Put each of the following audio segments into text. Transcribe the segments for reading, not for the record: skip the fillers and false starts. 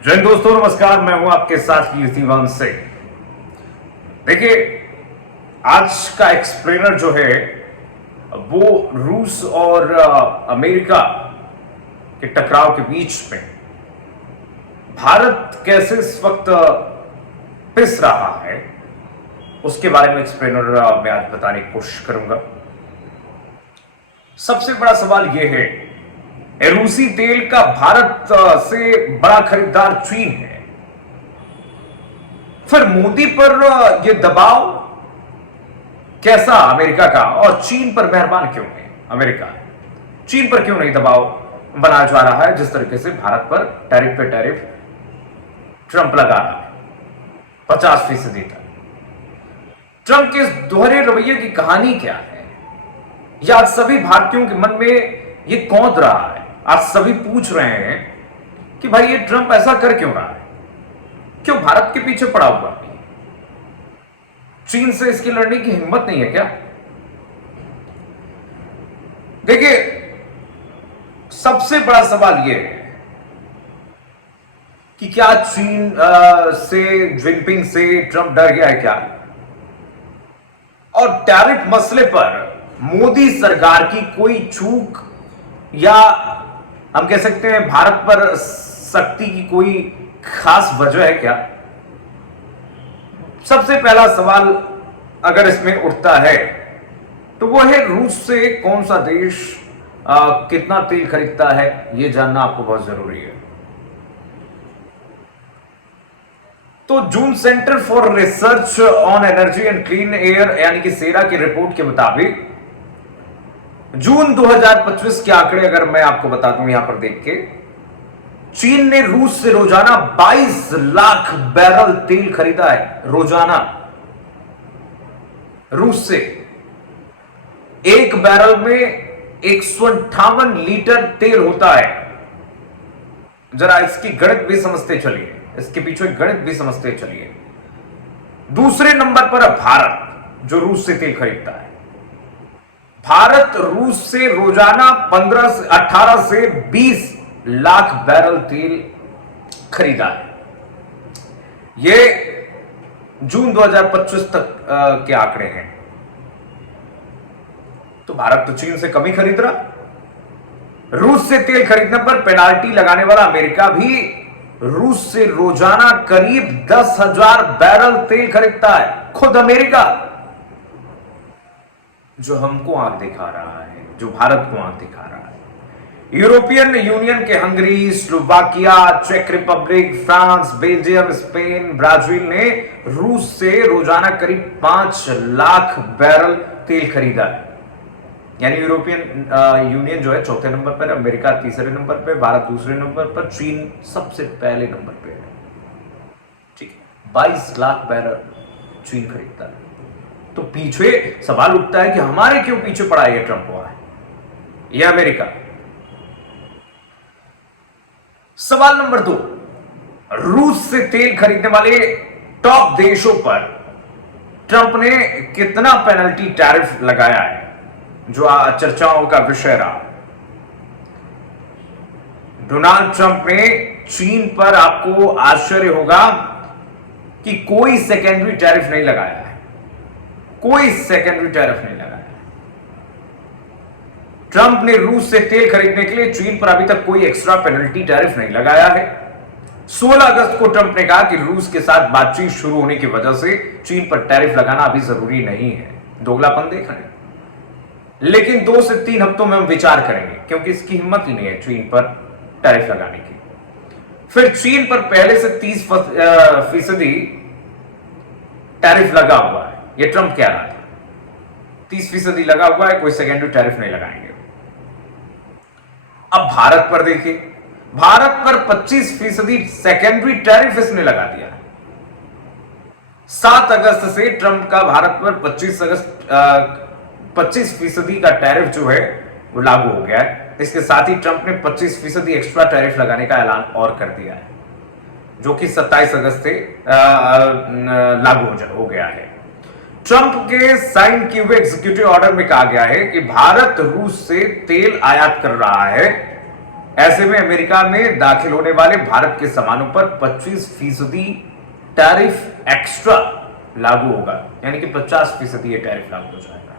जय हिंद दोस्तों, नमस्कार। मैं हूं आपके साथ कीर्तिवन से। देखिए, आज का एक्सप्लेनर जो है वो रूस और अमेरिका के टकराव के बीच में भारत कैसे इस वक्त पिस रहा है उसके बारे में एक्सप्लेनर मैं आज बताने की कोशिश करूंगा। सबसे बड़ा सवाल यह है, रूसी तेल का भारत से बड़ा खरीदार चीन है। फिर मोदी पर यह दबाव कैसा अमेरिका का, और चीन पर मेहरबान क्यों है अमेरिका? चीन पर क्यों नहीं दबाव बनाया जा रहा है जिस तरीके से भारत पर टैरिफ पे टैरिफ ट्रंप लगा रहा है 50% तक? ट्रंप के इस दोहरे रवैये की कहानी क्या है? यह आज सभी भारतीयों के मन में यह कौंध रहा है। आज सभी पूछ रहे हैं कि भाई ये ट्रंप ऐसा कर क्यों रहा है, क्यों भारत के पीछे पड़ा हुआ है? चीन से इसकी लड़ने की हिम्मत नहीं है क्या? देखिए, सबसे बड़ा सवाल यह है कि क्या चीन से, जिनपिंग से ट्रंप डर गया है क्या? और टैरिफ मसले पर मोदी सरकार की कोई चूक या हम कह सकते हैं भारत पर सख्ती की कोई खास वजह है क्या? सबसे पहला सवाल अगर इसमें उठता है तो वो है, रूस से कौन सा देश कितना तेल खरीदता है, यह जानना आपको बहुत जरूरी है। तो June centre for research on energy and clean air यानी कि सेरा की रिपोर्ट के मुताबिक जून 2025 के आंकड़े अगर मैं आपको बता दूं, यहां पर देख के, चीन ने रूस से रोजाना 22 लाख बैरल तेल खरीदा है। रोजाना रूस से एक बैरल में 158 लीटर तेल होता है। जरा इसकी गणित भी समझते चलिए, इसके पीछे गणित भी समझते चलिए। दूसरे नंबर पर भारत, जो रूस से तेल खरीदता है। भारत रूस से रोजाना 18 से 20 लाख बैरल तेल खरीदा है। यह जून 2025 तक के आंकड़े हैं। तो भारत तो चीन से कम ही खरीद रहा। रूस से तेल खरीदने पर पेनाल्टी लगाने वाला अमेरिका भी रूस से रोजाना करीब 10,000 बैरल तेल खरीदता है। खुद अमेरिका, जो हमको आंख दिखा रहा है, जो भारत को आंख दिखा रहा है। यूरोपियन यूनियन के हंगरी, स्लोवाकिया, चेक Republic, France, Belgium, Spain, Brazil ने रूस से रोजाना करीब 5 लाख बैरल तेल खरीदा है। यानी यूरोपियन यूनियन जो है चौथे नंबर पर, अमेरिका तीसरे नंबर पर, भारत दूसरे नंबर पर, चीन सबसे पहले नंबर पर है। ठीक है, 22 लाख बैरल चीन खरीदता है। तो पीछे सवाल उठता है कि हमारे क्यों पीछे पड़ा है ये ट्रंप हुआ है, यह अमेरिका। सवाल नंबर 2, रूस से तेल खरीदने वाले टॉप देशों पर ट्रंप ने कितना पेनल्टी टैरिफ लगाया है, जो चर्चाओं का विषय रहा। डोनाल्ड ट्रंप ने चीन पर, आपको आश्चर्य होगा कि कोई सेकेंडरी टैरिफ नहीं लगाया है। कोई सेकेंडरी टैरिफ नहीं लगाया। ट्रंप ने रूस से तेल खरीदने के लिए चीन पर अभी तक कोई एक्स्ट्रा पेनल्टी टैरिफ नहीं लगाया है। 16 अगस्त को ट्रंप ने कहा कि रूस के साथ बातचीत शुरू होने की वजह से चीन पर टैरिफ लगाना अभी जरूरी नहीं है। दोगलापन देख रहे हैं। लेकिन 2 से 3 हफ्तों में हम विचार करेंगे, क्योंकि इसकी हिम्मत ही नहीं है चीन पर टैरिफ लगाने की। फिर चीन पर पहले से 30% टैरिफ लगा हुआ है, यह ट्रंप कह रहा था। 30% लगा हुआ है, कोई सेकेंडरी टैरिफ नहीं लगाएंगे। अब भारत पर देखिए, भारत पर 25% सेकेंडरी टैरिफ इसने लगा दिया। 7 अगस्त से ट्रंप का भारत पर 25% का टैरिफ जो है वो लागू हो गया है। इसके साथ ही ट्रंप ने 25% एक्स्ट्रा टैरिफ लगाने का ऐलान और कर दिया है, जो कि 27 अगस्त से लागू हो गया है। ट्रंप के साइन किए हुए एग्जीक्यूटिव ऑर्डर में कहा गया है कि भारत रूस से तेल आयात कर रहा है। ऐसे में अमेरिका में दाखिल होने वाले भारत के सामानों पर 25% टैरिफ एक्स्ट्रा लागू होगा, यानी कि 50% ये टैरिफ लागू हो जाएगा।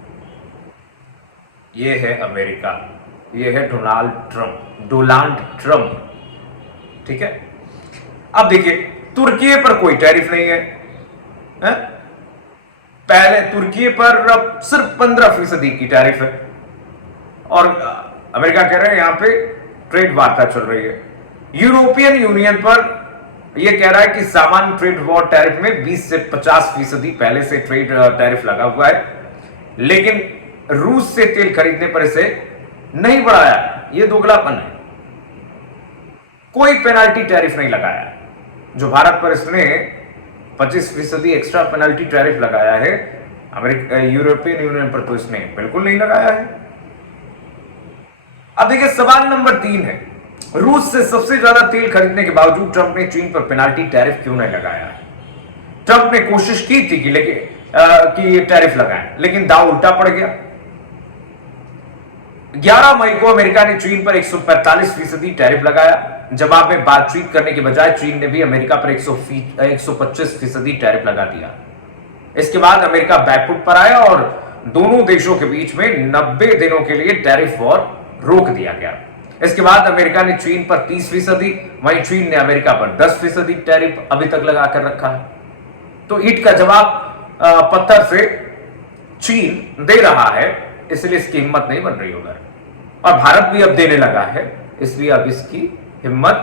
ये है अमेरिका, ये है डोनाल्ड ट्रंप। ठीक है, अब देखिए तुर्की पर कोई टैरिफ नहीं है, पहले तुर्की पर अब सिर्फ 15% की टैरिफ है, और अमेरिका कह रहा है यहां पे ट्रेड वार्ता चल रही है। यूरोपियन यूनियन पर यह कह रहा है कि सामान्य ट्रेड वॉर टैरिफ में 20 से 50% पहले से ट्रेड टैरिफ लगा हुआ है, लेकिन रूस से तेल खरीदने पर इसे नहीं बढ़ाया। यह दोगलापन है। कोई पेनाल्टी टैरिफ नहीं लगाया। जो भारत पर इसने 25% एक्स्ट्रा पेनाल्टी टैरिफ लगाया है, अमेरिका यूरोपियन यूनियन पर तो इसने बिल्कुल नहीं लगाया है। अब देखिए सवाल नंबर 3 है, रूस से सबसे ज्यादा तेल खरीदने के बावजूद ट्रंप ने चीन पर पेनाल्टी टैरिफ क्यों नहीं लगाया? ट्रंप ने कोशिश की थी कि टैरिफ लगाएं, लेकिन दांव उल्टा पड़ गया। 11 मई को अमेरिका ने चीन पर 145% टैरिफ लगाया। जवाब में बातचीत करने के बजाय चीन ने भी अमेरिका पर 125% टैरिफ लगा दिया। इसके बाद अमेरिका बैकफुट पर आया और दोनों देशों के बीच में 90 दिनों के लिए टैरिफ वॉर रोक दिया गया। इसके बाद अमेरिका ने चीन पर 30%, वहीं चीन ने अमेरिका पर 10% टैरिफ अभी तक लगा कर रखा है। तो ईंट का जवाब पत्थर से चीन दे रहा है, इसलिए इसकी हिम्मत नहीं बन रही होगा। और भारत भी अब देने लगा है, इसलिए अब इसकी हिम्मत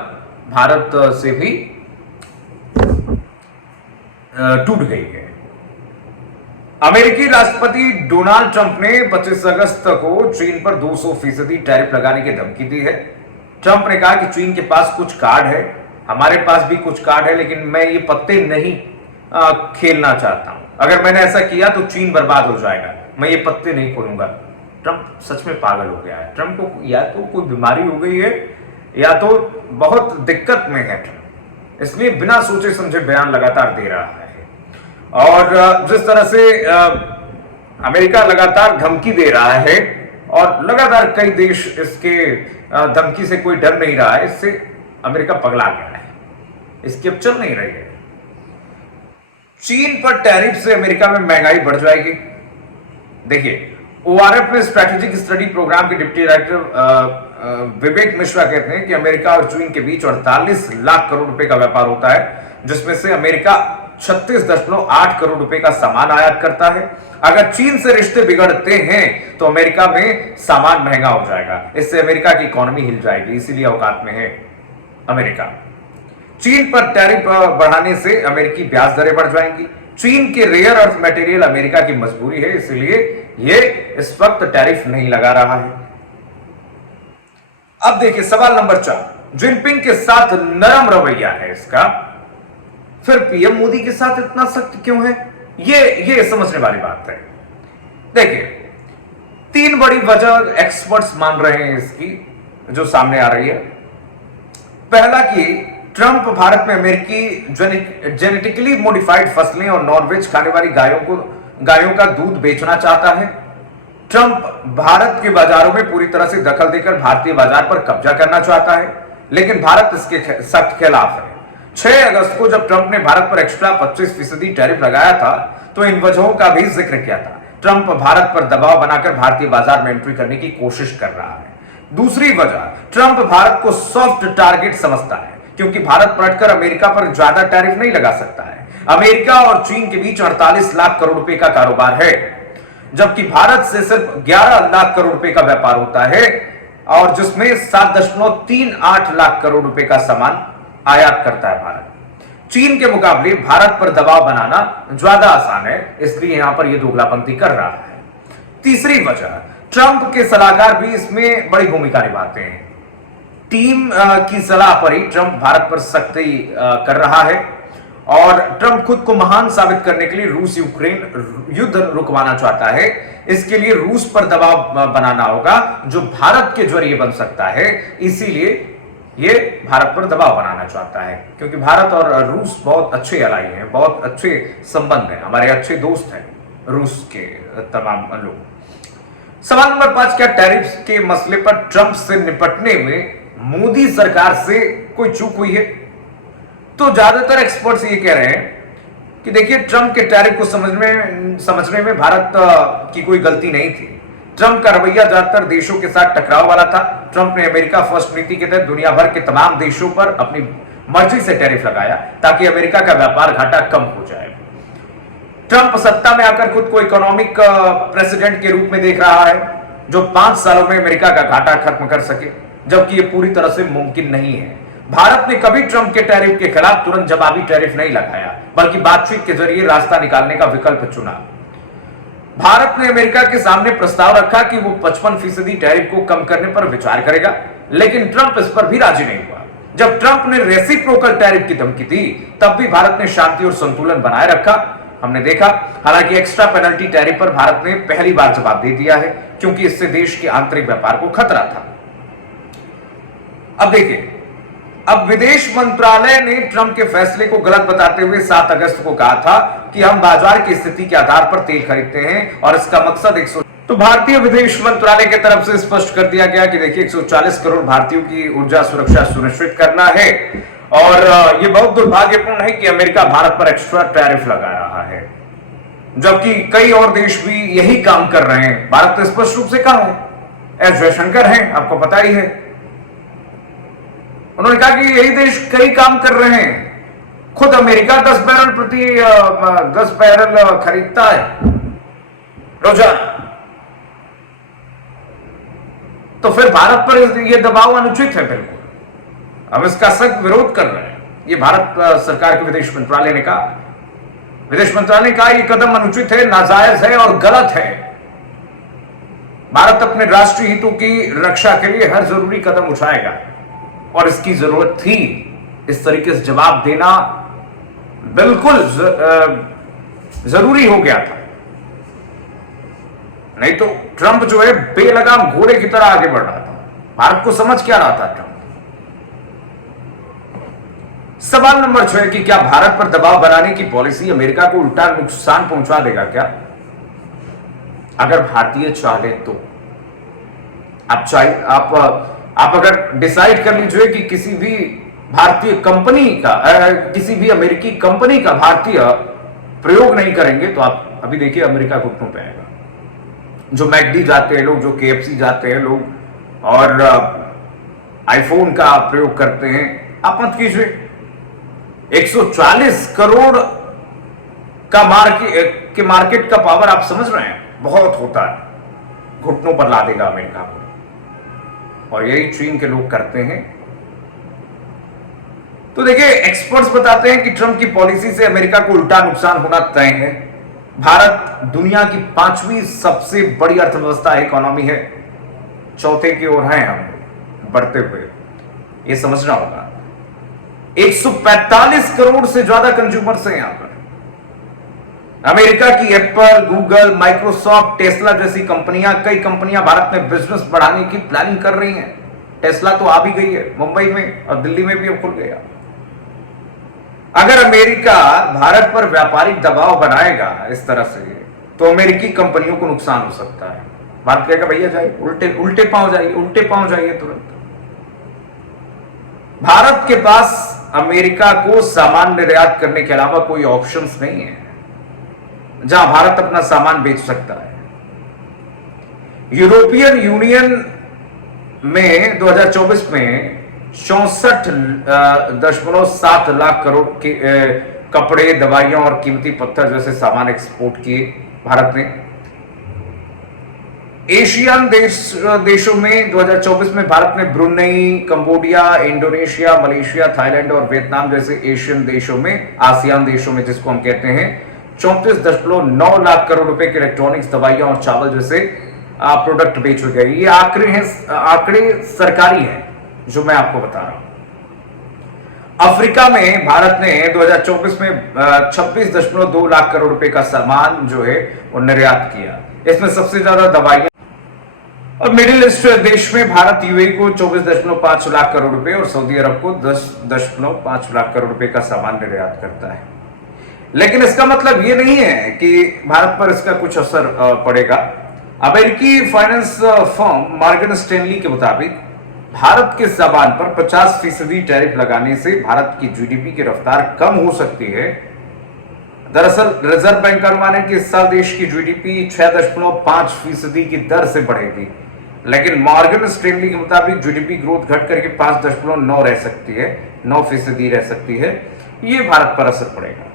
भारत से भी टूट गई है। अमेरिकी राष्ट्रपति डोनाल्ड ट्रंप ने 25 अगस्त को चीन पर 200% टैरिफ लगाने की धमकी दी है। ट्रंप ने कहा कि चीन के पास कुछ कार्ड है, हमारे पास भी कुछ कार्ड है, लेकिन मैं ये पत्ते नहीं खेलना चाहता हूं। अगर मैंने ऐसा किया तो चीन बर्बाद हो जाएगा, मैं ये पत्ते नहीं खोलूंगा। ट्रंप सच में पागल हो गया है। ट्रंप को या तो कोई बीमारी हो गई है या तो बहुत दिक्कत में है ट्रंप, इसलिए बिना सोचे समझे बयान लगातार दे रहा है। और जिस तरह से अमेरिका लगातार धमकी दे रहा है और लगातार कई देश इसके धमकी से कोई डर नहीं रहा है, इससे अमेरिका पगला गया है, इसकी अब चल नहीं रही है। चीन पर टैरिफ से अमेरिका में महंगाई बढ़ जाएगी। देखिए ओआरएफ में स्ट्रेटेजिक स्टडी प्रोग्राम के डिप्टी डायरेक्टर विवेक मिश्रा कहते हैं कि अमेरिका और चीन के बीच 48 लाख करोड़ रुपए का व्यापार होता है, जिसमें से अमेरिका 36.8 करोड़ रुपए का सामान आयात करता है। अगर चीन से रिश्ते बिगड़ते हैं तो अमेरिका में सामान महंगा हो जाएगा, इससे अमेरिका की इकोनॉमी हिल जाएगी, इसीलिए औकात में है अमेरिका। चीन पर टैरिफ बढ़ाने से अमेरिकी ब्याज दरें बढ़ जाएंगी। चीन के रेयर अर्थ मटेरियल अमेरिका की मजबूरी है, इसलिए यह इस वक्त टैरिफ नहीं लगा रहा है। अब देखिए सवाल नंबर 4, जिनपिंग के साथ नरम रवैया है इसका, फिर पीएम मोदी के साथ इतना सख्त क्यों है? ये समझने वाली बात है। देखिए 3 बड़ी वजह एक्सपर्ट्स मान रहे हैं इसकी, जो सामने आ रही है। पहला कि ट्रंप भारत में अमेरिकी जेनेटिकली मॉडिफाइड फसलें और नॉनवेज खाने वाली गायों का दूध बेचना चाहता है। ट्रंप भारत के बाजारों में पूरी तरह से दखल देकर भारतीय बाजार पर कब्जा करना चाहता है, लेकिन भारत इसके सख्त खिलाफ है। 6 अगस्त को जब ट्रंप ने भारत पर एक्स्ट्रा 25% टैरिफ लगाया था तो इन वजहों का भी जिक्र किया था। ट्रंप भारत पर दबाव बनाकर भारतीय बाजार में एंट्री करने की कोशिश कर रहा है। दूसरी वजह, ट्रंप भारत को सॉफ्ट टारगेट समझता है, क्योंकि भारत पलटकर अमेरिका पर ज्यादा टैरिफ नहीं लगा सकता है। अमेरिका और चीन के बीच 48 लाख करोड़ रुपए का कारोबार है, जबकि भारत से सिर्फ 11 लाख करोड़ रुपए का व्यापार होता है, और जिसमें 7.38 लाख करोड़ रुपए का सामान आयात करता है भारत। चीन के मुकाबले भारत पर दबाव बनाना ज्यादा आसान है, इसलिए यहां पर यह दोगलापंथी कर रहा है। तीसरी वजह, ट्रंप के सलाहकार भी इसमें बड़ी भूमिका निभाते हैं। टीम की सलाह पर ही ट्रंप भारत पर सख्ती कर रहा है, और ट्रंप खुद को महान साबित करने के लिए रूस यूक्रेन युद्ध रुकवाना चाहता है। इसके लिए रूस पर दबाव बनाना होगा, जो भारत के जरिए बन सकता है, इसीलिए ये भारत पर दबाव बनाना चाहता है, क्योंकि भारत और रूस बहुत अच्छे अलाई हैं, बहुत अच्छे संबंध हैं, हमारे अच्छे दोस्त हैं रूस के तमाम लोग। सवाल नंबर 5, क्या टैरिफ के मसले पर ट्रंप से निपटने में मोदी सरकार से कोई चूक हुई है? तो ज्यादातर एक्सपर्ट्स ये कह रहे हैं कि देखिए, ट्रंप के टैरिफ को समझने में भारत की कोई गलती नहीं थी। ट्रंप का रवैया ज्यादातर देशों के साथ टकराव वाला था। ट्रंप ने अमेरिका फर्स्ट नीति के तहत दुनिया भर के तमाम देशों पर अपनी मर्जी से टैरिफ लगाया ताकि अमेरिका का व्यापार घाटा कम हो जाए। ट्रंप सत्ता में आकर खुद को इकोनॉमिक प्रेसिडेंट के रूप में देख रहा है जो 5 सालों में अमेरिका का घाटा खत्म कर सके, जबकि यह पूरी तरह से मुमकिन नहीं है। भारत ने कभी ट्रंप के टैरिफ के खिलाफ तुरंत जवाबी टैरिफ नहीं लगाया, बल्कि बातचीत के जरिए रास्ता निकालने का विकल्प चुना। भारत ने अमेरिका के सामने प्रस्ताव रखा कि वो 55% टैरिफ को कम करने पर विचार करेगा, लेकिन ट्रंप इस पर भी राजी नहीं हुआ। जब ट्रंप ने रेसिप्रोकल टैरिफ की धमकी दी, तब भी भारत ने शांति और संतुलन बनाए रखा। हमने देखा, हालांकि एक्स्ट्रा पेनल्टी टैरिफ पर भारत ने पहली बार जवाब दे दिया है, क्योंकि इससे देश के आंतरिक व्यापार को खतरा था। अब देखिए, अब विदेश मंत्रालय ने ट्रंप के फैसले को गलत बताते हुए 7 अगस्त को कहा था कि हम बाजार की स्थिति के आधार पर तेल खरीदते हैं और इसका मकसद तो भारतीय विदेश मंत्रालय की तरफ से स्पष्ट कर दिया गया कि देखिए, 140 करोड़ भारतीयों की ऊर्जा सुरक्षा सुनिश्चित करना है और यह बहुत दुर्भाग्यपूर्ण है कि अमेरिका भारत पर एक्स्ट्रा टैरिफ लगा रहा है, जबकि कई और देश भी यही काम कर रहे हैं। भारत ने स्पष्ट रूप से कहा है, एस जयशंकर हैं, आपको पता ही है, उन्होंने कहा कि यही देश कई काम कर रहे हैं। खुद अमेरिका 10 बैरल खरीदता है रोजाना, तो फिर भारत पर यह दबाव अनुचित है। बिल्कुल, हम इसका सख्त विरोध कर रहे हैं। यह भारत सरकार के विदेश मंत्रालय ने कहा। विदेश मंत्रालय ने कहा यह कदम अनुचित है, नाजायज है और गलत है। भारत अपने राष्ट्रीय हितों की रक्षा के लिए हर जरूरी कदम उठाएगा और इसकी जरूरत थी। इस तरीके से जवाब देना बिल्कुल जरूरी हो गया था, नहीं तो ट्रंप जो है बेलगाम घोड़े की तरह आगे बढ़ रहा था। भारत को समझ क्या रहा था ट्रंप? सवाल नंबर 6 कि क्या भारत पर दबाव बनाने की पॉलिसी अमेरिका को उल्टा नुकसान पहुंचा देगा क्या? अगर भारतीय चाहे तो आप अगर डिसाइड कर लीजिए कि किसी भी भारतीय कंपनी का किसी भी अमेरिकी कंपनी का भारतीय प्रयोग नहीं करेंगे, तो आप अभी देखिए अमेरिका घुटनों पे आएगा। जो मैकडी जाते हैं लोग, जो केएफसी जाते हैं लोग और आईफोन का प्रयोग करते हैं, आप मत कीजिए। 140 करोड़ का मार्केट का पावर आप समझ रहे हैं, बहुत होता है। घुटनों पर ला देगा अमेरिका को, और यही चीन के लोग करते हैं। तो देखिए, एक्सपर्ट्स बताते हैं कि ट्रंप की पॉलिसी से अमेरिका को उल्टा नुकसान होना तय है। भारत दुनिया की 5वीं सबसे बड़ी अर्थव्यवस्था इकोनॉमी है, चौथे की ओर हैं हम बढ़ते हुए, ये समझना होगा। 145 करोड़ से ज्यादा कंज्यूमर्स हैं यहां पर। अमेरिका की एप्पल, गूगल, माइक्रोसॉफ्ट, टेस्ला जैसी कई कंपनियां भारत में बिजनेस बढ़ाने की प्लानिंग कर रही हैं। टेस्ला तो आ भी गई है मुंबई में और दिल्ली में भी अब खुल गया। अगर अमेरिका भारत पर व्यापारिक दबाव बनाएगा इस तरह से, तो अमेरिकी कंपनियों को नुकसान हो सकता है। भारत कहेगा भैया जाइए, उल्टे पांव जाइए तुरंत। भारत के पास अमेरिका को सामान निर्यात करने के अलावा कोई ऑप्शंस नहीं है जहां भारत अपना सामान बेच सकता है। यूरोपियन यूनियन में 2024 में 64.7 लाख करोड़ के कपड़े, दवाइयां और कीमती पत्थर जैसे सामान एक्सपोर्ट किए भारत ने। एशियन देशों में 2024 में भारत ने Brunei, Cambodia, Indonesia, Malaysia, Thailand और वियतनाम जैसे एशियन देशों में, आसियान देशों में जिसको हम कहते हैं, 34.9 लाख करोड़ रुपए के इलेक्ट्रॉनिक्स, दवाइयां और चावल जैसे प्रोडक्ट बेचे गए। ये आंकड़े सरकारी हैं जो मैं आपको बता रहा हूं। अफ्रीका में भारत ने 2024 में 26.2 लाख करोड़ रुपए का सामान जो है वो निर्यात किया। इसमें सबसे ज्यादा दवाइयां। और मिडिल ईस्ट देश में भारत यूएई को 24.5 लाख करोड़ रुपए और सऊदी अरब को 10.5 लाख करोड़ रुपए का सामान निर्यात करता है। लेकिन इसका मतलब यह नहीं है कि भारत पर इसका कुछ असर पड़ेगा। अमेरिकी फाइनेंस फर्म मॉर्गन स्टैनली के मुताबिक भारत के सामान पर 50% टैरिफ लगाने से भारत की जीडीपी की रफ्तार कम हो सकती है। दरअसल रिजर्व बैंक का अनुमान है कि इस साल देश की जीडीपी 6.5% की दर से बढ़ेगी, लेकिन मॉर्गन स्टैनली के मुताबिक जीडीपी ग्रोथ घट करके 5.9 रह सकती है, 9% रह सकती है। ये भारत पर असर पड़ेगा,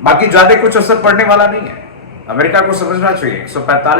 बाकी ज्यादा कुछ असर पड़ने वाला नहीं है। अमेरिका को समझना चाहिए 145